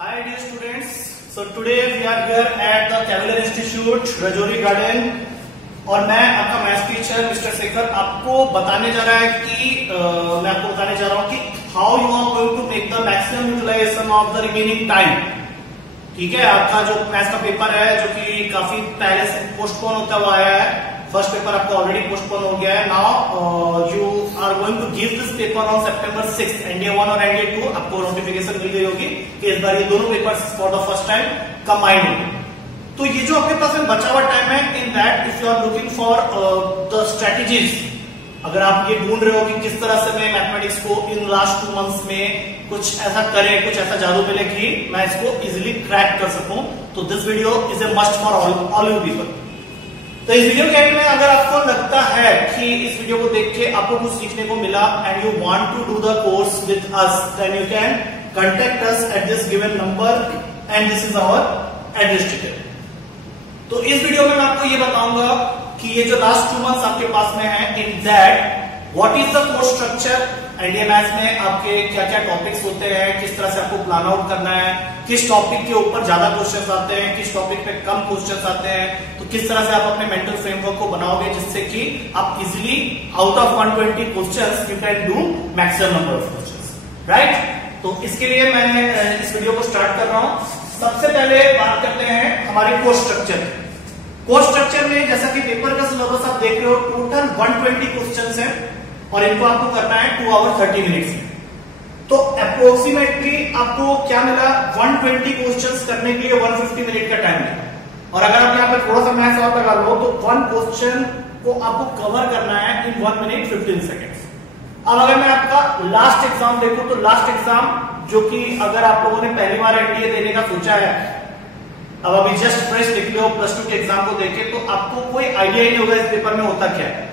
Hi dear students, so today we are here at the Cavalier Institute, Rajouri Garden और मैं आपका maths teacher mister Shekhar आपको बताने जा रहा है कि मैं आपको बताने जा रहा हूँ कि how you are going to make the maximum utilisation of the remaining time. ठीक है, आपका जो मैथ्स का पेपर है जो कि काफी पहले से पोस्टपोन होता हुआ आया है, फर्स्ट पेपर आपका ऑलरेडी पोस्टपोन हो गया है। Now you are going to give this paper on September 6 NDA 1 और NDA 2 आपको नोटिफिकेशन मिल गई होगी कि इस बार ये दोनों papers for the first time combined होंगे। तो ये जो आपके पास में बचा हुआ टाइम है, in that if you are looking for the strategies, अगर आप ये ढूंढ रहे हो कि किस तरह से मैं मैथमेटिक्स को इन लास्ट 2 मंथ्स में कुछ ऐसा करें, कुछ ऐसा जादू मिले कि मैं इसको इजिली क्रैक कर सकूं, तो this video is a must for all you people. तो इस वीडियो के एंड में अगर आपको लगता है कि इस वीडियो को देख के आपको कुछ सीखने को मिला and you want to do the course with us, then you can contact us at this given number and this is our address detail. तो इस वीडियो में मैं आपको ये बताऊंगा कि ये जो लास्ट 2 मंथ्स आपके पास में है, in that what is the course structure, NDA maths में आपके क्या क्या टॉपिक्स होते हैं, किस तरह से आपको प्लान आउट करना है, किस टॉपिक के ऊपर ज्यादा क्वेश्चंस आते हैं, किस टॉपिक पे कम क्वेश्चंस आते हैं, तो किस तरह से आप अपने मेंटल फ्रेमवर्क को बनाओगे जिससे कि आप easily out of 120 questions you can do maximum number of questions, right. तो इसके लिए मैं इस वीडियो को स्टार्ट कर रहा हूं। सबसे पहले बात करते हैं हमारे कोर्स स्ट्रक्चर। कोर्स स्ट्रक्चर में जैसा कि पेपर का सिलेबस आप देख रहे हो, टोटल 120 क्वेश्चंस हैं और इनको आपको करना है 2 आवर 30 मिनट्स में। तो अप्रोक्सीमेटली आपको क्या मिला, 120 क्वेश्चंस करने के लिए 150 मिनट का टाइम है। और अगर आप यहाँ पे थोड़ा सा मैथ्स और लगा लो तो 1 क्वेश्चन को आपको कवर करना है इन 1 मिनट 15 सेकेंड्स। अब अगर मैं आपका लास्ट एग्जाम देखूं तो लास्ट एग्जाम जो कि अगर आप लोगों ने पहली बार एनडीए देने का सोचा है, अब अभी जस्ट फ्रेश निकले हो प्लस 2 के एग्जाम को देखे, तो आपको कोई आइडिया ही नहीं होगा इस पेपर में होता क्या है।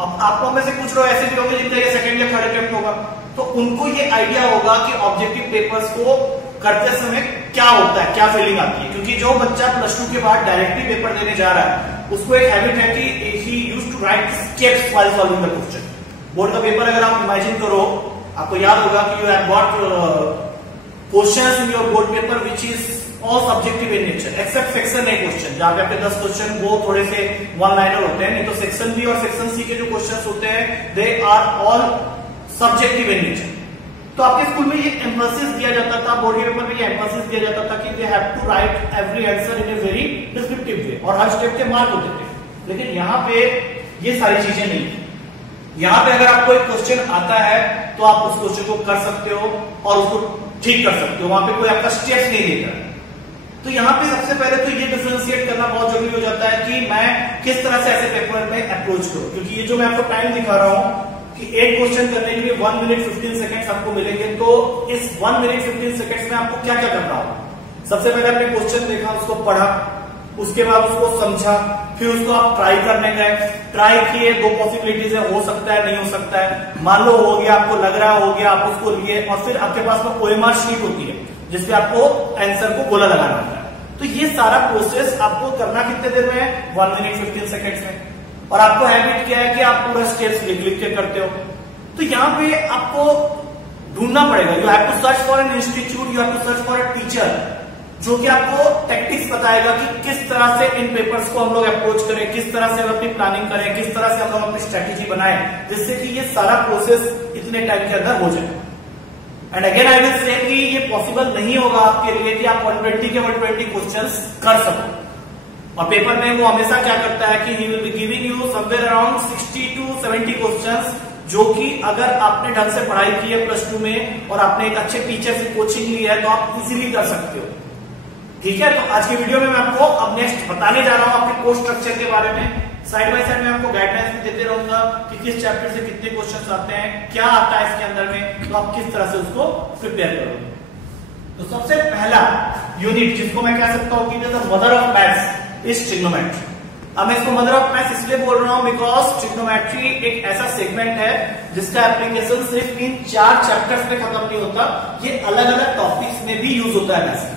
अब आप लोगों में से कुछ लोग ऐसे भी होंगे जिनका ये सेकंड या थर्ड अटेम्प्ट होगा, तो उनको ये आइडिया होगा कि ऑब्जेक्टिव पेपर्स को करते समय क्या होता है, क्या फीलिंग आती है। क्योंकि जो बच्चा प्लस 2 के बाद डायरेक्टली पेपर देने जा रहा है, उसको एक हैबिट है कि he used to write steps while solving the question. Board का पेपर अगर आप इमेजिन करो, आपको याद होगा कि you have got questions in your board paper which is all subjective in nature except section A question, जहां पे आपके 10 क्वेश्चन वो थोड़े से वन लाइनर होते हैं, नहीं तो सेक्शन बी और सेक्शन सी के जो क्वेश्चंस होते हैं they are all subjective in nature. तो आपके स्कूल में ये एम्फेसिस दिया जाता था, बोर्ड के पेपर में ये एम्फेसिस दिया जाता था कि they have to write every answer in a very descriptive way और हर स्टेप के मार्क होते थे। लेकिन यहाँ पे ये सारी चीजें नहीं है। यहाँ पे अगर आपको एक क्वेश्चन आता है तो आप उस क्वेश्चन को कर सकते हो और उसको ठीक कर सकते हो, वहां पे कोई आपका स्टेप्स नहीं देता। तो यहाँ पे सबसे पहले तो ये डिफरेंशिएट करना बहुत जरूरी हो जाता है कि मैं किस तरह से ऐसे पेपर में अप्रोच करूं। क्योंकि ये जो मैं आपको टाइम दिखा रहा हूं कि एक क्वेश्चन करने के लिए 1 मिनट 15 सेकेंड्स आपको मिलेंगे, तो इस 1 मिनट 15 सेकेंड्स में आपको क्या क्या करना होगा। सबसे पहले आपने क्वेश्चन देखा, उसको पढ़ा, उसके बाद उसको समझा, फिर उसको आप ट्राई करने गए, ट्राई किए, 2 पॉसिबिलिटीज है, हो सकता है नहीं हो सकता है, मान लो हो गया, आपको लग रहा हो गया, आप उसको लिए और फिर आपके पास में OMR शीट होती है जिसपे आपको आंसर को गोला लगाना होता है। तो ये सारा प्रोसेस आपको करना कितने देर में है, 1 मिनट 15 सेकेंड्स में। और आपको हैबिट क्या है कि आप पूरा स्टेप्स लिख लिख के करते हो। तो यहाँ पे आपको ढूंढना पड़ेगा, you have to search for an institute, you have to search for a teacher जो कि आपको टैक्टिक्स बताएगा कि किस तरह से इन पेपर्स को हम लोग अप्रोच करें, किस तरह से हम अपनी प्लानिंग करें, किस तरह से हम लोग अपनी स्ट्रेटेजी बनाएं, जिससे कि ये सारा प्रोसेस इतने टाइम के अंदर हो जाए। And again I will say कि ये पॉसिबल नहीं होगा आपके लिए कि आप 120 के 120 क्वेश्चंस कर सको। और पेपर में वो हमेशा क्या करता है कि he will be giving you somewhere around 60 to 70 questions, जो कि अगर आपने ढंग से पढ़ाई की है प्लस 2 में और आपने एक अच्छे टीचर से कोचिंग ली है तो आप इजीली कर सकते हो। ठीक है, तो आज की वीडियो में मैं आपको अब नेक्स्ट बताने जा रहा हूं आपके कोर्स स्ट्रक्चर के बारे में। साइड बाय साइड में आपको गाइडलाइंस भी देते रहूंगा कि किस चैप्टर से कितने क्वेश्चंस आते हैं, क्या आता है इसके अंदर में, तो आप किस तरह से उसको प्रिपेयर करोगे। तो सबसे पहला यूनिट जिसको मैं कह सकता हूं कि mother of maths is trigonometry. अब मैं इसको मदर ऑफ मैथ्स इसलिए बोल रहा हूं बिकॉज ट्रिग्नोमेट्री एक ऐसा सेगमेंट है जिसका एप्लीकेशन सिर्फ इन 4 चैप्टर्स में खत्म नहीं होता, ये अलग अलग टॉपिक्स में भी यूज होता है मैथ्स।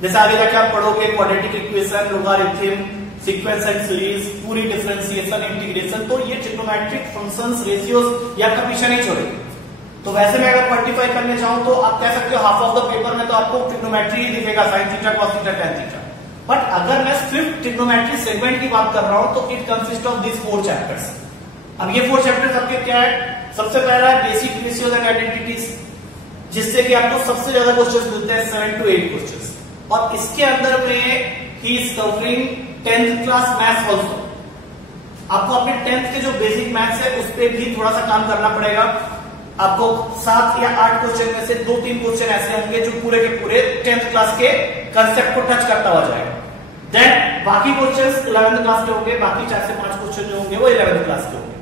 जैसे आगे जाके आप पढ़ोगे quadratic equation, logarithm, sequence and series, पूरी डिफरेंशिएशन, इंटीग्रेशन, तो ये ट्रिग्नोमेट्रिक फंक्शंस, रेशियोज ये आपका पीछा नहीं छोड़ेगी। तो वैसे मैं अगर क्वांटिफाई करने चाहूं तो आप कह सकते हो हाफ ऑफ द पेपर में तो आपको ट्रिग्नोमेट्री ही दिखेगा, sine theta, cos theta, tan theta. But अगर मैं सिर्फ ट्रिग्नोमेट्री सेगमेंट की बात कर रहा हूं तो it consist of this 4 chapters. अब ये 4 चैप्टर्स आपके क्या है? सबसे पहला है बेसिक रेशियोज एंड आइडेंटिटीज, जिससे कि आपको सबसे ज्यादा क्वेश्चंस मिलते हैं 7 to 8 क्वेश्चंस। और इसके अंदर में he is covering 10th class maths also. आपको अपने 10th के जो बेसिक मैथ्स है उस पर भी थोड़ा सा काम करना पड़ेगा। आपको 7 या 8 क्वेश्चन में से 2-3 क्वेश्चन ऐसे होंगे जो पूरे के पूरे 10th क्लास के कंसेप्ट को टच करता हुआ जाएगा। देन बाकी क्वेश्चंस 11th क्लास के होंगे, बाकी 4 से 5 क्वेश्चन जो होंगे वो 11th क्लास के होंगे।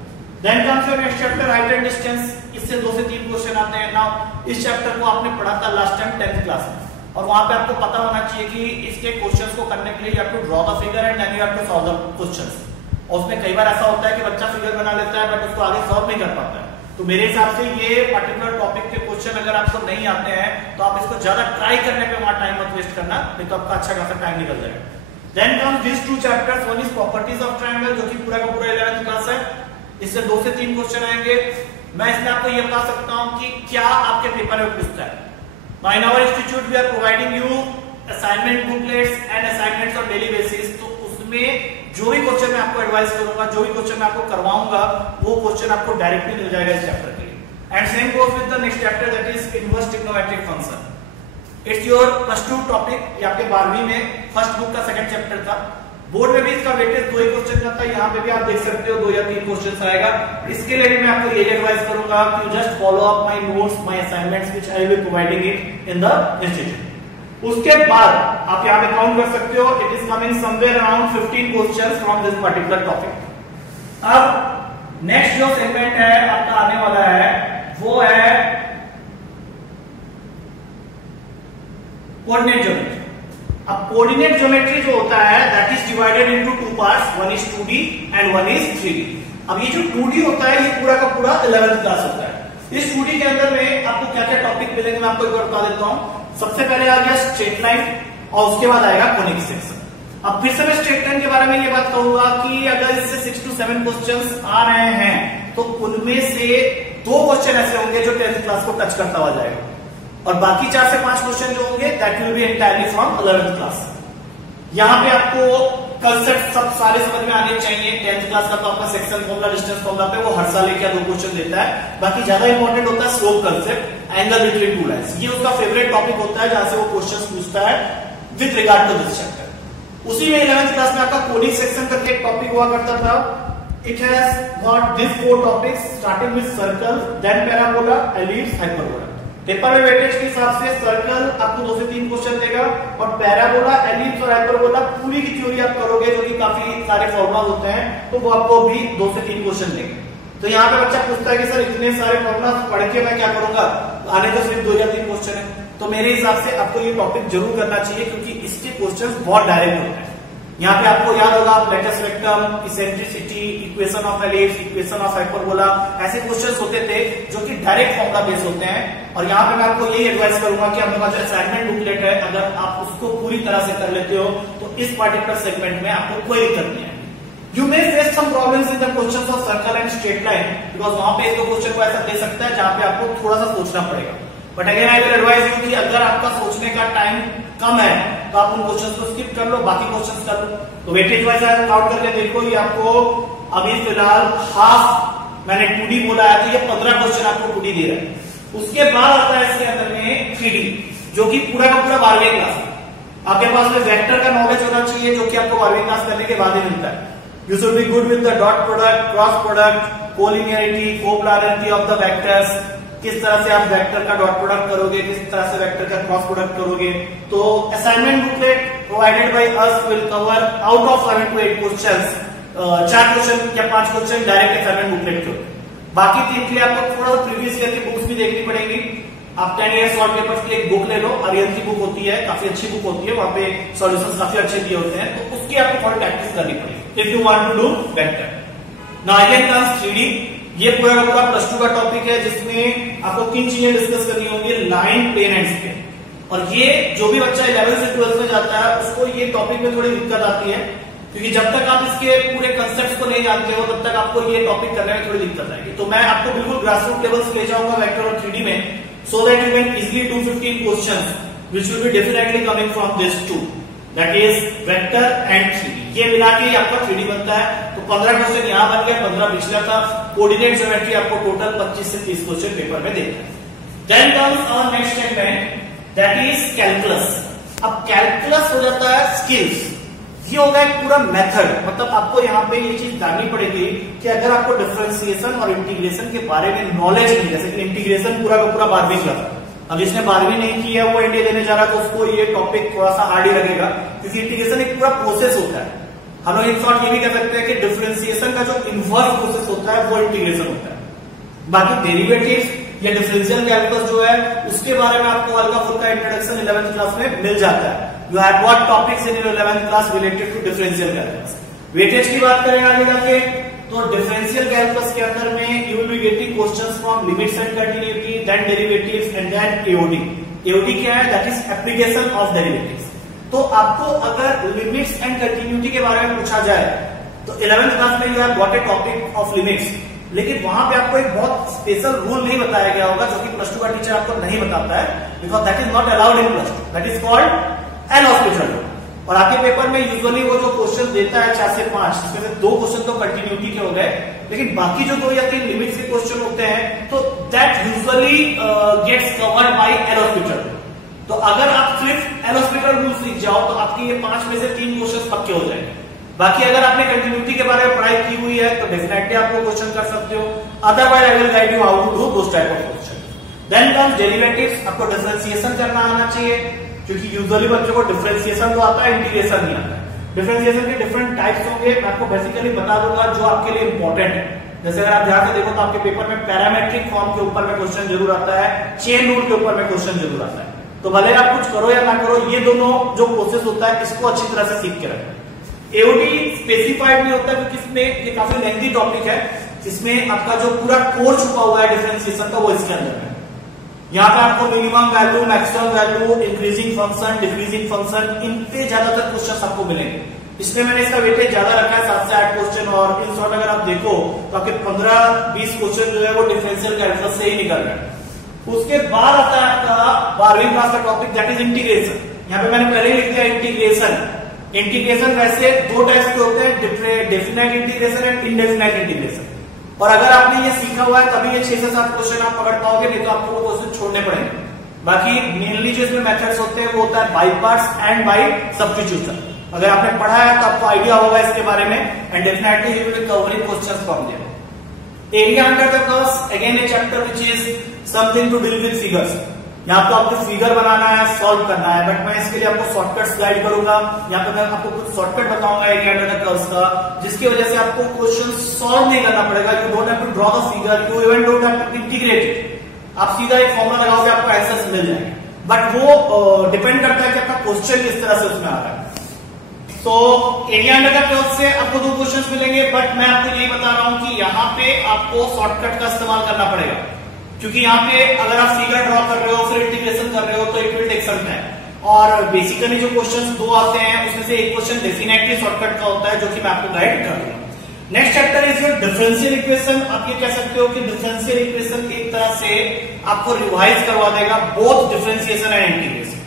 Then comes your next chapter height and distance, इससे 2 से 3 क्वेश्चन आते हैं। नाउ इस चैप्टर को आपने पढ़ा था लास्ट टाइम 10th क्लास में, और वहां पे आपको पता होना चाहिए कि इसके क्वेश्चंस को करने के लिए you have to draw the figure and then you have to solve the questions. और उसमें कई बार ऐसा होता है कि बच्चा फिगर बना लेता है बट उसको आगे सॉल्व नहीं कर पाता है। तो मेरे हिसाब से ये पर्टिकुलर टॉपिक के क्वेश्चन अगर आपको नहीं आते हैं तो आप इसको ज्यादा ट्राई करने पे वहां टाइम मत वेस्ट करना, नहीं तो आपका अच्छा खासा टाइम निकल जाएगा। Then comes this 2 chapters, one is properties of triangle, जो कि पूरा का पूरा 11th क्लास है। इससे 2 से 3 क्वेश्चन आएंगे। मैं इसमें आपको ये बता सकता हूं कि क्या आपके पेपर में पूछता है। In our institute we are providing you assignment booklets and assignments on daily basis. तो उसमें जो भी क्वेश्चन मैं आपको एडवाइस करूंगा, जो भी क्वेश्चन मैं आपको करवाऊंगा, वो क्वेश्चन आपको डायरेक्टली मिल जाएगा इस चैप्टर के लिए। And same goes with the next chapter that is inverse trigonometric function. It's your +2 topic, ये आपके 12वीं में फर्स्ट बुक का सेकंड चैप्टर था। बोर्ड में भी इसका वेटेज 2 ही क्वेश्चन का था, यहाँ पे भी आप देख सकते हो 2 या 3 क्वेश्चन आएगा। इसके लिए भी मैं आपको यही एडवाइस करूंगा कि just follow up my notes, my assignments which I will be providing it in the institute. उसके बाद आप यहाँ पे काउंट कर सकते हो, it is coming somewhere around 15 questions from this particular topic. अब नेक्स्ट जो सेगमेंट है आपका आने वाला है वो है कोऑर्डिनेट ज्योमेट्री। अब कोऑर्डिनेट ज्योमेट्री जो होता है that is divided into 2 parts, one is 2D and one is 3D। अब ये जो 2D होता है ये पूरा का पूरा 11th क्लास होता है। इस 2D के अंदर में आपको क्या क्या टॉपिक मिलेंगे मैं आपको एक बार बता देता हूं। सबसे पहले आ गया स्ट्रेट लाइन और उसके बाद आएगा कोनिक सेक्शन। अब फिर से मैं स्ट्रेट लाइन के बारे में ये बात कहूंगा कि अगर इससे 6 to 7 क्वेश्चंस आ रहे हैं तो उनमें से 2 क्वेश्चन ऐसे होंगे जो 10th क्लास को टच करता हुआ जाएगा, और बाकी 4 से 5 क्वेश्चन जो होंगे that will B entirely from 11th class. यहाँ पे आपको कंसेप्ट सब सारे समझ में आने चाहिए। 10th क्लास का तो आपका सेक्शन फॉर्मूला, डिस्टेंस फॉर्मूला पे वो हर साल एक या 2 क्वेश्चन देता है। बाकी ज्यादा इंपॉर्टेंट होता है slope concept, angle between 2 lines. ये उसका फेवरेट टॉपिक होता है जहां से वो क्वेश्चंस पूछता है with regard to this chapter. उसी में 11th क्लास में आपका कोनिक सेक्शन करके एक टॉपिक हुआ करता था। It has got this 4 topics starting with circle, then parabola, ellipse, hyperbola. Paper में वेटेज के हिसाब से सर्कल आपको 2 से 3 क्वेश्चन देगा, और पैराबोला, एलिप्स और हाइपरबोला पूरी की थ्योरी आप करोगे जो कि काफी सारे फॉर्मुलाज होते हैं, तो वो आपको भी 2 से 3 क्वेश्चन देंगे। तो यहाँ पे बच्चा पूछता है कि सर इतने सारे फॉर्मुलाज पढ़ के मैं क्या करूंगा, आने तो सिर्फ 2 या 3 क्वेश्चन है। तो मेरे हिसाब से आपको ये टॉपिक जरूर करना चाहिए क्योंकि इसके क्वेश्चन बहुत डायरेक्ट होते हैं। यहाँ पे आपको याद होगा latus rectum, eccentricity, equation of ellipse, equation of hyperbola, ऐसे क्वेश्चंस होते थे जो कि डायरेक्ट फॉर्मुला बेस होते हैं। और यहाँ पे मैं आपको यही एडवाइस करूंगा कि आपके पास जो असाइनमेंट बुकलेट है अगर आप उसको पूरी तरह से कर लेते हो तो इस पर्टिकुलर सेगमेंट में आपको कोई दिक्कत नहीं है। You may face some problems in the questions of circle and straight line because वहां पे एक दो क्वेश्चन को ऐसा दे सकता है जहां पे आपको थोड़ा सा सोचना पड़ेगा। But again I will advise you कि अगर आपका सोचने का टाइम कम है तो आप उन क्वेश्चंस को स्किप कर लो, बाकी क्वेश्चंस कर लो। तो वेटेज वाइज काउंट करके देखो, ये आपको अभी फिलहाल हाफ मैंने 2D बोला है तो ये 15 क्वेश्चन आपको 2D दे रहा है। उसके बाद आता है इसके अंदर में 3D जो कि पूरा का पूरा 12वीं क्लास है। आपके पास में वेक्टर का नॉलेज होना चाहिए जो कि आपको 12वीं क्लास करने के बाद ही मिलता है। You should be good with the dot product, cross product, collinearity, copolarity of the vectors. किस तरह से आप वेक्टर का डॉट प्रोडक्ट करोगे, किस तरह से वेक्टर का क्रॉस प्रोडक्ट करोगे। तो assignment booklet provided by us will cover out of 7 to 8 questions, 4 question या 5 क्वेश्चन डायरेक्ट असाइनमेंट बुकलेट के। बाकी 3 के लिए आपको थोड़ा सा प्रीवियस ईयर की बुक्स भी देखनी पड़ेगी। आप 10 ईयर शॉर्ट पेपर्स की एक बुक ले लो, अरिहंत की बुक होती है, काफी अच्छी बुक होती है, वहां पे सॉल्यूशंस काफी अच्छे दिए होते हैं, तो उसकी आपको थोड़ी प्रैक्टिस करनी पड़ेगी if you want to do better. Now again comes 3D. ये पूरा का पूरा +2 का टॉपिक है जिसमें आपको किन चीजें डिस्कस करनी होंगी, लाइन, प्लेन एंड स्केल। और ये जो भी बच्चा 11 से 12 में जाता है उसको ये टॉपिक में थोड़ी दिक्कत आती है। क्योंकि जब तक आप इसके पूरे कंसेप्ट को नहीं जानते हो तब तक आपको ये टॉपिक करने में थोड़ी दिक्कत आएगी। तो मैं आपको बिल्कुल ग्रासरूट लेवल्स ले जाऊंगा वेक्टर और 3D में, so that you can easily do 15 questions which will be definitely coming from this two, that is vector and 3D। ये मिला के ही आपका 3D बनता है। तो 15 क्वेश्चन यहाँ बन गया, 15 पिछला था। कोऑर्डिनेट ज्योमेट्री आपको टोटल 25 से 30 क्वेश्चन पेपर में देता है। Then comes our next segment, that is calculus. अब कैलकुलस हो जाता है स्किल्स, ये होगा एक पूरा मेथड। मतलब आपको यहाँ पे ये चीज जाननी पड़ेगी कि अगर आपको डिफरेंशिएशन और इंटीग्रेशन के बारे में नॉलेज नहीं, जैसे कि इंटीग्रेशन पूरा का पूरा 12वीं क्लास, अब जिसने 12वीं नहीं की है वो एनडीए देने जा रहा है तो उसको ये टॉपिक थोड़ा सा हार्ड ही लगेगा, क्योंकि इंटीग्रेशन एक पूरा प्रोसेस होता है। हम लोग इन शॉर्ट ये भी कह सकते हैं कि डिफरेंशिएशन का जो इनवर्स प्रोसेस होता है वो इंटीग्रेशन होता है। बाकी डेरिवेटिव्स या डिफरेंशियल कैलकुलस जो है उसके बारे में आपको हल्का फुल्का इंट्रोडक्शन 11th क्लास में मिल जाता है। You have got topics in 11th class related to differential calculus. Weightage की बात करें आगे जाके, तो डिफरेंशियल कैलकुलस के अंदर में you will be getting questions from limits and continuity, then derivatives and then AOD. AOD क्या है? That is application of derivatives. तो आपको अगर लिमिट्स एंड कंटिन्यूटी के बारे में पूछा जाए तो 11th क्लास में you have got a topic of limits, लेकिन वहां पे आपको एक बहुत स्पेशल रूल नहीं बताया गया होगा जो कि प्लस 2 का टीचर आपको नहीं बताता है, because that is not allowed in plus 2, that is called L hospital rule. और आपके पेपर में यूजुअली वो जो क्वेश्चन देता है 4 से 5, इसमें से 2 क्वेश्चन तो कंटिन्यूटी के हो गए, लेकिन बाकी जो 2 या 3 लिमिट्स के क्वेश्चन होते हैं तो that usually gets covered by L hospital rule. तो अगर आप सिर्फ एल हॉस्पिटल रूल सीख जाओ तो आपके ये 5 में से 3 क्वेश्चन पक्के हो जाएंगे। बाकी अगर आपने कंटिन्यूटी के बारे में पढ़ाई की हुई है तो डेफिनेटली आप वो क्वेश्चन कर सकते हो, otherwise I will guide you how to do those type of question. Then comes derivatives. आपको डिफरेंशिएशन करना आना चाहिए, क्योंकि यूजुअली बच्चों को डिफरेंशिएशन तो आता है, इंटीग्रेशन नहीं आता है। डिफरेंशिएशन के डिफरेंट टाइप्स होंगे, मैं आपको बेसिकली बता दूंगा जो आपके लिए इंपॉर्टेंट है। जैसे अगर आप ध्यान से देखो तो आपके पेपर में पैरामेट्रिक फॉर्म के ऊपर में क्वेश्चन जरूर आता है, चेन रूल के ऊपर में क्वेश्चन जरूर आता है। तो भले आप कुछ करो या ना करो, ये दोनों जो प्रोसेस होता है इसको अच्छी तरह से सीख के रखें। एओडी स्पेसिफाइड नहीं होता क्योंकि इसमें ये काफी लेंथी टॉपिक है, जिसमें आपका जो पूरा कोर छुपा हुआ है डिफरेंशिएशन का वो इसके अंदर है। यहाँ पे आपको minimum value, maximum value, increasing function, decreasing function, इन पे ज्यादातर क्वेश्चन आपको मिलेंगे। इसलिए मैंने इसका वेटेज ज्यादा रखा है, 7 से 8 क्वेश्चन। और इन शॉर्ट अगर आप देखो तो आपके 15-20 क्वेश्चन जो है वो डिफरेंशियल कैलकुलस से ही निकल रहा है। उसके बाद आता है आपका 12वीं क्लास का टॉपिक, दैट इज इंटीग्रेशन। यहाँ पे मैंने पहले ही लिख दिया इंटीग्रेशन। इंटीग्रेशन वैसे 2 टाइप्स के होते हैं, definite integration and indefinite integration. और अगर आपने ये सीखा हुआ है तभी ये 6 से 7 क्वेश्चन आप पकड़ पाओगे, नहीं तो आपको वो क्वेश्चन छोड़ने पड़ेंगे। बाकी मेनली जो इसमें मेथड्स होते हैं वो होता है by parts and by substitution. अगर आपने पढ़ा है तो आपको आइडिया होगा इसके बारे में, and definitely you will covering questions from there. Area under the curves, again a chapter which is something to deal with figures. यहाँ तो आपको फिगर बनाना है, सॉल्व करना है, बट मैं इसके लिए आपको शॉर्टकट्स गाइड करूंगा। यहाँ पे मैं आपको कुछ शॉर्टकट बताऊंगा एरिया अंडर द कर्व्स का, जिसकी वजह से आपको क्वेश्चन सॉल्व नहीं करना पड़ेगा। You don't have to draw the figure, you even don't have to integrate it. आप सीधा एक फॉर्मूला लगाओगे, आपको आंसर्स मिल जाएंगे, बट वो डिपेंड करता है कि आपका क्वेश्चन किस तरह से उसमें आ रहा है। तो एरिया अंडर द कर्व्स से आपको 2 क्वेश्चंस मिलेंगे, बट मैं आपको यही बता रहा हूं कि यहाँ पे आपको शॉर्टकट का इस्तेमाल करना पड़ेगा, क्योंकि यहाँ पे अगर आप फिगर ड्रॉ कर रहे हो फिर इंटीग्रेशन कर रहे हो तो it will take some time. और बेसिकली जो क्वेश्चंस 2 आते हैं उसमें से एक क्वेश्चन डेफिनेटली शॉर्टकट का होता है, जो कि मैं आपको गाइड कर दूंगा। Next chapter is your differential equation. आप ये कह सकते हो कि डिफरेंशियल इक्वेशन एक तरह से आपको रिवाइज करवा देगा बोथ डिफरेंशिएशन एंड इंटीग्रेशन।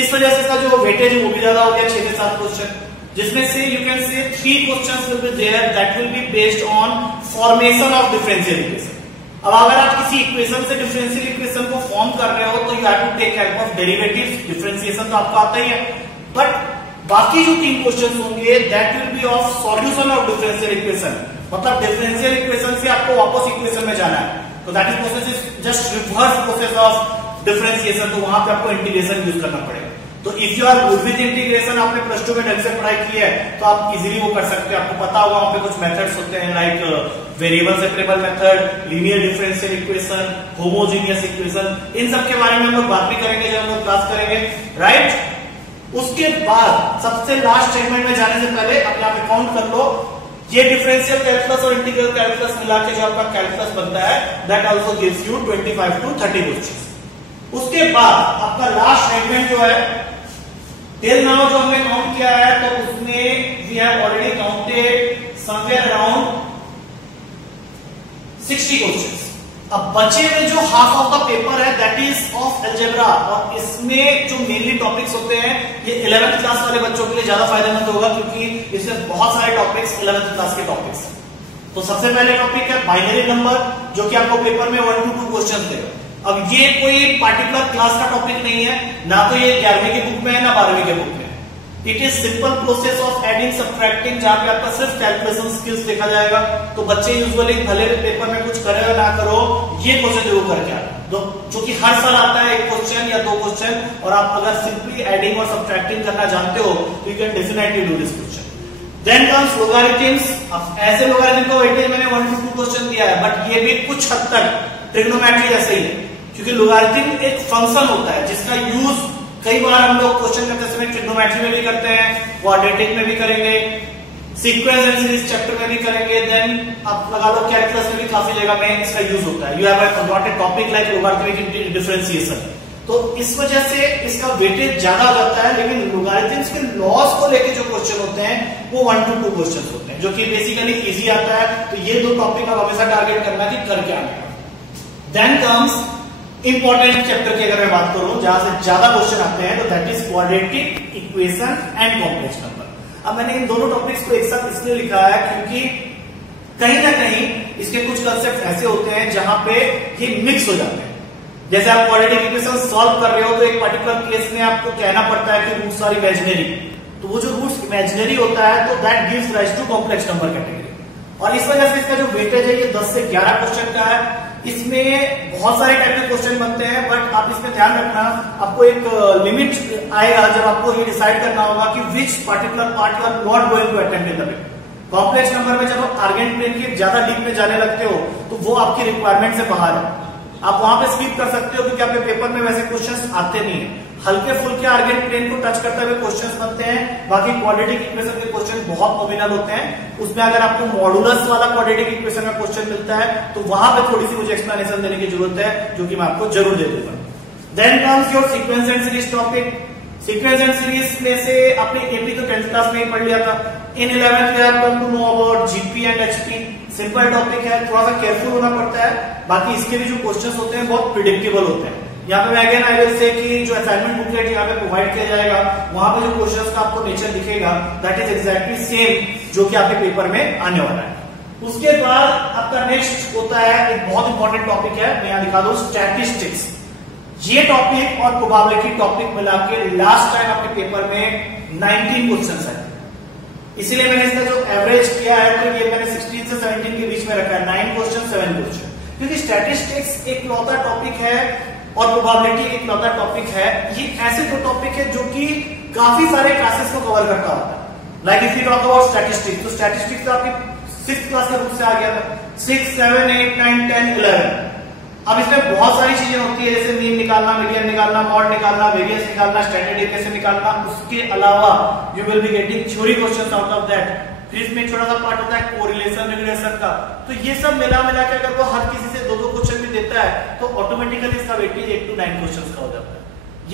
इस वजह से इसका जो वेटेज है वो भी ज्यादा हो गया, 6 से 7 क्वेश्चन, जिसमें से you can say 3 questions will be there that will be based on formation of differential equation. अब अगर आप किसी इक्वेशन से डिफरेंशियल इक्वेशन को फॉर्म कर रहे हो तो you have to take help of derivatives. Differentiation तो आपको आता ही है, बट बाकी जो 3 क्वेश्चन होंगे that will be of solution of differential equation. मतलब डिफरेंशियल इक्वेशन से आपको वापस इक्वेशन में जाना है, तो that is process is just reverse process of differentiation. तो वहां पे आपको इंटीग्रेशन यूज करना पड़ेगा। तो if you are good with integration, आपने प्लस 2 में ढंग से पढ़ाई की है तो आप इजीली वो कर सकते हैं। आपको पता होगा वहां पे कुछ मेथड्स होते हैं like variable separable method, linear differential equation, homogeneous equation. इन सब के बारे में हम लोग बात भी करेंगे जब हम लोग क्लास करेंगे, राइट। उसके बाद सबसे लास्ट सेगमेंट में जाने से पहले आप यहाँ पे काउंट कर लो, ये डिफरेंशियल कैलकुलस और इंटीग्रल कैलकुलस मिला के जो आपका कैलकुलस बनता है that also gives you 25 to 30 questions. उसके बाद आपका लास्ट सेगमेंट जो है टिल नाउ जो हमने काउंट किया है तो उसमें we have already counted somewhere around 60 questions. अब बचे हुए जो हाफ ऑफ द पेपर है दैट इज ऑफ अलजेब्रा, और इसमें जो मेनली टॉपिक्स होते हैं ये 11th क्लास वाले बच्चों के लिए ज्यादा फायदेमंद होगा, क्योंकि इसमें बहुत सारे टॉपिक्स 11th क्लास के टॉपिक्स हैं। तो सबसे पहले टॉपिक है बाइनरी नंबर, जो कि आपको पेपर में 1 to 2 क्वेश्चन देगा। अब ये कोई पार्टिकुलर क्लास का टॉपिक नहीं है, ना तो ये 11वीं की बुक में है ना 12वीं के बुक में। It is simple process of adding subtracting, जहां पे आपका सिर्फ कैलकुलेशन स्किल्स देखा जाएगा। तो बच्चे यूजुअली भले पेपर में कुछ करे या ना करो, ये क्वेश्चन जरूर करके आए, जो कि हर साल आता है, एक क्वेश्चन या 2 क्वेश्चन, और आप अगर सिंपली एडिंग और सब्ट्रैक्टिंग करना जानते हो तो you can definitely do this question. Then comes logarithms. अब ऐसे लोगारिथम को वेटेज मैंने 1 to 2 क्वेश्चन दिया है, बट ये भी कुछ हद तक ट्रिग्नोमेट्री जैसे ही है, क्योंकि लोगारिथम एक फंक्शन होता है जिसका यूज कई बार हम लोग क्वेश्चन करते समय ट्रिग्नोमेट्री में भी करते हैं, क्वाड्रेटिक में भी करेंगे, सीक्वेंस एंड सीरीज चैप्टर में भी करेंगे, देन आप लगा लो कैलकुलस में भी काफी जगह में इसका यूज होता है। You have got a topic like logarithmic differentiation, तो इस वजह से इसका वेटेज ज्यादा हो जाता है। लेकिन लोगारिथम्स के लॉस को लेके जो क्वेश्चन होते हैं वो 1 to 2 क्वेश्चन होते हैं, जो कि बेसिकली इजी आता है। तो ये 2 टॉपिक आप हमेशा टारगेट करना कि करके आने का। देन कम्स इंपॉर्टेंट चैप्टर की अगर मैं बात करूं जहां से ज्यादा क्वेश्चन आते हैं, तो that is quadratic equation and complex number. अब मैंने इन दोनों टॉपिक्स को एक साथ इसलिए लिखा है क्योंकि कहीं ना कहीं इसके कुछ कंसेप्ट ऐसे होते हैं जहां पे ये मिक्स हो जाते हैं। जैसे आप क्वाड्रेटिक इक्वेशन सॉल्व कर रहे हो तो एक पर्टिकुलर केस में आपको कहना पड़ता है कि रूट्स आर इमेजिनरी, तो वो जो रूट्स इमेजिनरी होता है तो that gives rise to complex number category, और इस वजह से इसका जो वेटेज है ये 10 से 11 क्वेश्चन का है। इसमें बहुत सारे टाइप के क्वेश्चन बनते हैं, बट आप इसमें ध्यान रखना, आपको एक लिमिट आएगा जब आपको ये डिसाइड करना होगा कि which particular part you are not going to attempt in the paper. Complex number में जब आप आर्गेंट प्लेन के ज्यादा डीप में जाने लगते हो तो वो आपकी रिक्वायरमेंट से बाहर है, आप वहां पे स्किप कर सकते हो, क्योंकि आपके पेपर में वैसे क्वेश्चंस आते नहीं है। हल्के फुल्के आर्गेंट प्लेन को टच करते हुए क्वेश्चंस बनते हैं, बाकी क्वाड्रेटिक इक्वेशन के क्वेश्चन बहुत नॉमिनल होते हैं। उसमें अगर आपको मॉडुलस वाला क्वाड्रेटिक इक्वेशन का क्वेश्चन मिलता है तो वहां पे थोड़ी सी मुझे एक्सप्लेनेशन देने की जरूरत है, जो कि मैं आपको जरूर दे दूंगा। Then comes your sequence and series topic. Sequence and series में से आपने एपी तो 10th क्लास में ही पढ़ लिया था। In 11th we have come to know about GP and HP. Simple topic है, थोड़ा सा केयरफुल होना पड़ता है, बाकी इसके भी जो क्वेश्चंस होते हैं बहुत प्रिडिक्टेबल होते हैं। यहाँ पे मैं अगेन आई विल से कि जो असाइनमेंट बुकलेट यहाँ पे प्रोवाइड किया जाएगा वहां पे जो क्वेश्चंस का आपको नेचर दिखेगा दैट इज एग्जैक्टली सेम जो कि आपके पेपर में आने वाला है। उसके बाद आपका नेक्स्ट होता है एक बहुत इंपॉर्टेंट टॉपिक है, मैं यहाँ दिखा दूं, स्टैटिस्टिक्स। ये टॉपिक और प्रोबेबिलिटी टॉपिक मिला के लास्ट टाइम आपके पेपर में 19 क्वेश्चन है, इसीलिए मैंने इसका जो एवरेज किया है तो ये मैंने 16 से 17 के बीच में रखा है, 9 क्वेश्चन 7 क्वेश्चन, क्योंकि स्टैटिस्टिक्स एक लौता टॉपिक है और प्रोबेबिलिटी एक लौता टॉपिक है। ये ऐसे 2 टॉपिक है जो कि काफी सारे क्लासेस को कवर करता होता है। Like if you talk about statistics, तो स्टैटिस्टिक्स तो आपकी 6th क्लास के बुक से आ गया था, 6, 7, 8, 9, 10, 11। अब इसमें बहुत सारी चीजें होती है, जैसे मीन निकालना, मीडियन निकालना, मॉड निकालना, वेरियंस निकालना, स्टैंडर्ड डेविएशन निकालना। उसके अलावा you will be getting theory questions out of that. फिर इसमें एक छोटा सा पार्ट होता है कोरिलेशन रिग्रेशन का। तो ये सब मिला के अगर वो हर किसी से 2-2 क्वेश्चन भी देता है तो ऑटोमेटिकली इसका वेटेज 8 to 9 क्वेश्चन का हो जाता है।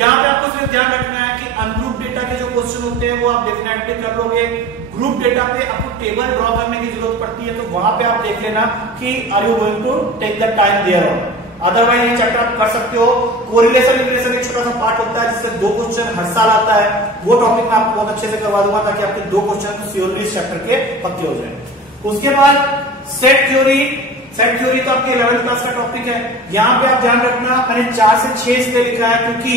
यहाँ पे आपको सिर्फ ध्यान रखना है कि अनग्रुप डेटा के जो क्वेश्चन होते हैं वो आप डेफिनेटली कर लोगे। ग्रुप डेटा पे आपको टेबल ड्रॉ करने की जरूरत पड़ती है, तो वहां पे आप देख लेना कि are you going to take the time there on. Otherwise ये चैप्टर आप कर सकते हो। कोरिलेशन रिग्रेशन एक छोटा सा पार्ट होता है जिससे 2 क्वेश्चन हर साल आता है, वो टॉपिक मैं आपको बहुत अच्छे से करवा दूंगा ताकि आपके 2 क्वेश्चन श्योरली इस चैप्टर के पक्के हो जाए। उसके बाद सेट थ्योरी। सेट थ्योरी तो आपके 11th क्लास का टॉपिक है। यहाँ पे आप ध्यान रखना, मैंने 4 से 6 इसलिए लिखा है क्योंकि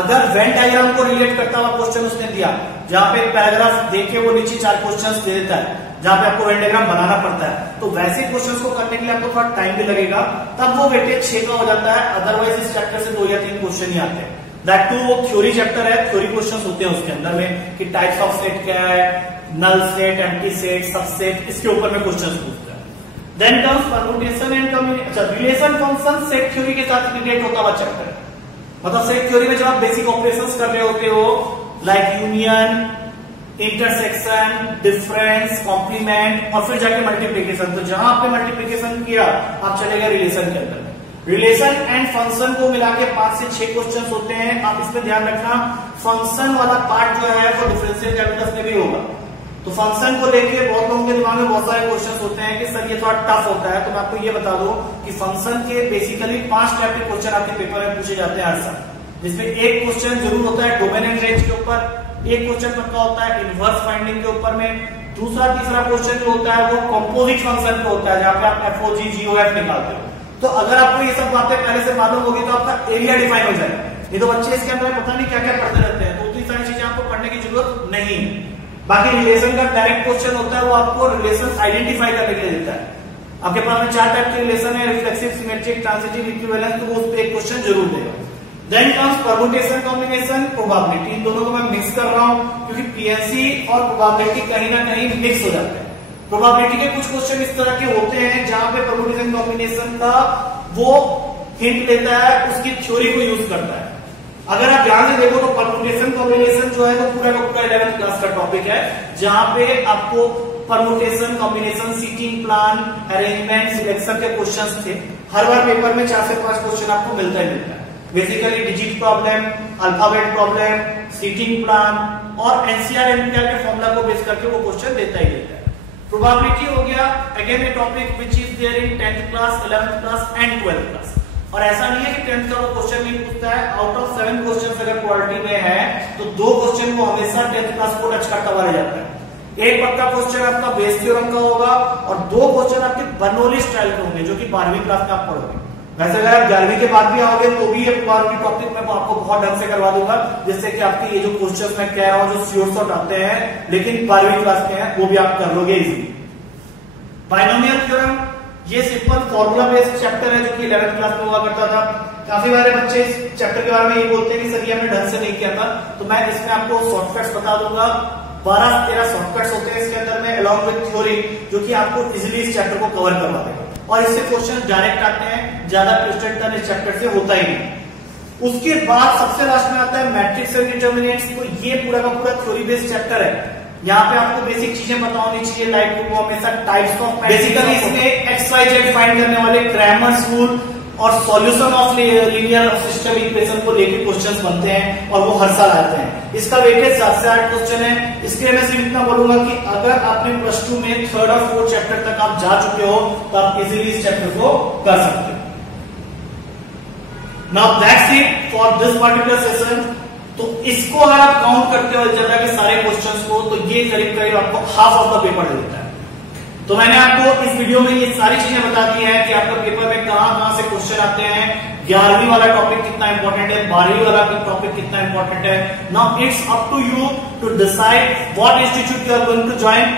अगर वेन डायग्राम को रिलेट करता हुआ क्वेश्चन उसने दिया, जहां पे एक पैराग्राफ देके वो नीचे 4 क्वेश्चंस दे देता है जहां पे आपको वेन डायग्राम बनाना पड़ता है, तो वैसे क्वेश्चंस को करने के लिए आपको थोड़ा टाइम भी लगेगा, तब वो वेटेज 6 का हो जाता है। अदरवाइज इस चैप्टर से 2 या 3 क्वेश्चन ही आते हैं। दैट टू वो थ्योरी चैप्टर है, थ्योरी क्वेश्चंस होते हैं उसके अंदर में कि टाइप्स ऑफ सेट क्या है, null set, empty set, subset, इसके ऊपर में क्वेश्चंस पूछता है। Then comes permutation and communication. अच्छा, रिलेशन फंक्शन सेट थ्योरी के साथ रिलेट होता हुआ चैप्टर है। मतलब सेट थ्योरी में जब आप बेसिक ऑपरेशंस कर रहे होते हो like union, intersection, difference, complement और फिर जाके मल्टीप्लीकेशन, तो जहां आपने मल्टीप्लीकेशन किया आप चले गए रिलेशन के अंदर। रिलेशन एंड फंक्शन को मिला के 5 से 6 क्वेश्चन होते हैं। आप इसमें ध्यान रखना, फंक्शन वाला पार्ट जो है वो डिफरेंशियल कैलकुलस में भी होगा। तो फंक्शन को लेके बहुत लोगों के दिमाग में बहुत सारे क्वेश्चन होते हैं कि सर ये थोड़ा टफ होता है। तो मैं आपको ये बता दूं कि फंक्शन के बेसिकली 5 टाइप के क्वेश्चन आपके पेपर में पूछे जाते हैं हर साल, जिसमें एक क्वेश्चन जरूर होता है डोमेन एंड रेंज के ऊपर, एक क्वेश्चन पक्का होता है इनवर्स फाइंडिंग के ऊपर में, दूसरा तीसरा क्वेश्चन जो होता है वो कंपोजिट फंक्शन पे होता है जहां पे आप एफओजी जीओएफ निकालते हो। तो अगर आपको ये सब बातें पहले से मालूम होगी तो आपका एरिया डिफाइन हो जाएगा। ये तो बच्चे इसके अंदर पता नहीं क्या क्या पढ़ते रहते हैं, तो उतनी सारी चीजें आपको पढ़ने की जरूरत नहीं है। बाकी रिलेशन का डायरेक्ट क्वेश्चन होता है, वो आपको रिलेशन आइडेंटिफाई करने के लिए देता है। आपके पास में 4 टाइप के रिलेशन है, रिफ्लेक्सिव, सिमेट्रिक, ट्रांजिटिव, इक्विवेलेंस, तो वो उस पर एक क्वेश्चन जरूर देगा। Then comes permutation, combination, probability. इन दोनों को मैं मिक्स कर रहा हूं क्योंकि पीएनसी और प्रोबेबिलिटी कहीं ना कहीं मिक्स हो जाते हैं। प्रोबेबिलिटी के कुछ क्वेश्चन इस तरह के होते हैं जहां पे परम्यूटेशन कॉम्बिनेशन का वो हिंट लेता है, उसकी थ्योरी को यूज करता है। अगर आप ध्यान से देखो तो परम्यूटेशन कॉम्बिनेशन जो है वो पूरा का पूरा 11th क्लास का टॉपिक है, जहां पे आपको permutation combination, seating plan, arrangement, selection के क्वेश्चंस थे। हर बार पेपर में 4 से 5 क्वेश्चन आपको मिलता ही मिलता है। Basically digit problem, alphabet problem, seating plan और एनसीआर एनपीआर के फॉर्मूला को बेस करके वो क्वेश्चन देता ही देता है। प्रोबेबिलिटी हो गया again a topic which is there in 10th class, 11th class and 12th class. और ऐसा नहीं है कि 10th का वो क्वेश्चन नहीं पूछता है। आउट ऑफ 7 क्वेश्चन अगर क्वालिटी में है तो 2 क्वेश्चन को हमेशा 10th क्लास को टच करता हुआ रह जाता है। एक पक्का क्वेश्चन आपका बेस थ्योरम का होगा और 2 क्वेश्चन आपके बर्नौली स्टाइल के होंगे जो कि 12वीं क्लास में आप पढ़ोगे। वैसे अगर आप 11वीं के बाद भी आओगे तो भी ये 12वीं टॉपिक में आपको बहुत ढंग से करवा दूंगा, जिससे कि आपके ये जो क्वेश्चन मैं कह रहा हूं जो श्योर शॉट आते हैं लेकिन 12वीं क्लास के हैं वो भी आप कर लोगे इजीली। बाइनोमियल थ्योरम, ये सिंपल फॉर्मूला बेस्ड चैप्टर है जो कि 11th क्लास में हुआ करता था। काफी सारे बच्चे इस चैप्टर के बारे में ये बोलते हैं कि सर ये हमने ढंग से नहीं किया था, तो मैं इसमें आपको शॉर्टकट्स बता दूंगा। 12-13 शॉर्टकट्स होते हैं इसके अंदर में अलॉन्ग विद थ्योरी, जो कि आपको इजीली इस चैप्टर को कवर करवा देगा और इससे क्वेश्चन डायरेक्ट आते हैं, ज्यादा ट्विस्टेड टर्न इस चैप्टर से होता ही नहीं। उसके बाद सबसे लास्ट में आता है मैट्रिक्स एंड डिटर्मिनेंट्स। तो ये पूरा का पूरा थ्योरी बेस्ड चैप्टर है। यहाँ पे आपको बेसिक चीजें पता होनी चाहिए, लाइक वो हमेशा टाइप्स ऑफ, बेसिकली इसमें XYZ फाइंड करने वाले ग्रामर रूल और solution of linear system equation को लेकर क्वेश्चंस बनते हैं और वो हर साल आते हैं। इसका वेटेज 7 से 8 क्वेश्चन है। इसके लिए मैं सिर्फ इतना बोलूंगा कि अगर आपने +2 में 3rd और 4th चैप्टर तक आप जा चुके हो तो आप इजीली इस चैप्टर को कर सकते हो। Now that's it for this particular session. तो इसको अगर आप काउंट करते हो अलजेब्रा के सारे क्वेश्चंस को तो ये करीब करीब आपको हाफ ऑफ द पेपर दे देता है। तो मैंने आपको इस वीडियो में ये सारी चीजें बता दी हैं कि आपका पेपर में कहां से क्वेश्चन आते हैं, 11वीं वाला टॉपिक कितना इंपॉर्टेंट है, 12वीं वाला टॉपिक कितना इंपॉर्टेंट है। Now it's up to you to decide what institute you are going to join.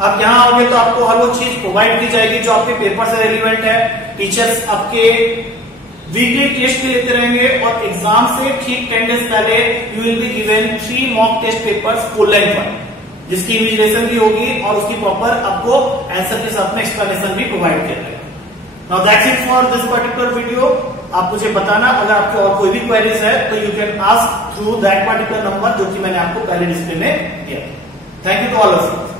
आप यहाँ आओगे तो आपको हर वो चीज प्रोवाइड की जाएगी जो आपके पेपर से रेलिवेंट है। टीचर्स आपके वीकली टेस्ट भी लेते रहेंगे और एग्जाम से ठीक 10 डेज पहले you will be given 3 mock test papers full length पर, जिसकी इन्विजिलेशन भी होगी और उसकी प्रॉपर आपको आंसर के साथ में एक्सप्लेनेशन भी प्रोवाइड किया जाएगा। Now that's it for this particular video. आप मुझे बताना अगर आपके और कोई भी क्वेरीज है तो you can ask through that particular number जो कि मैंने आपको पहले डिस्प्ले में दिया। Thank you to all of you.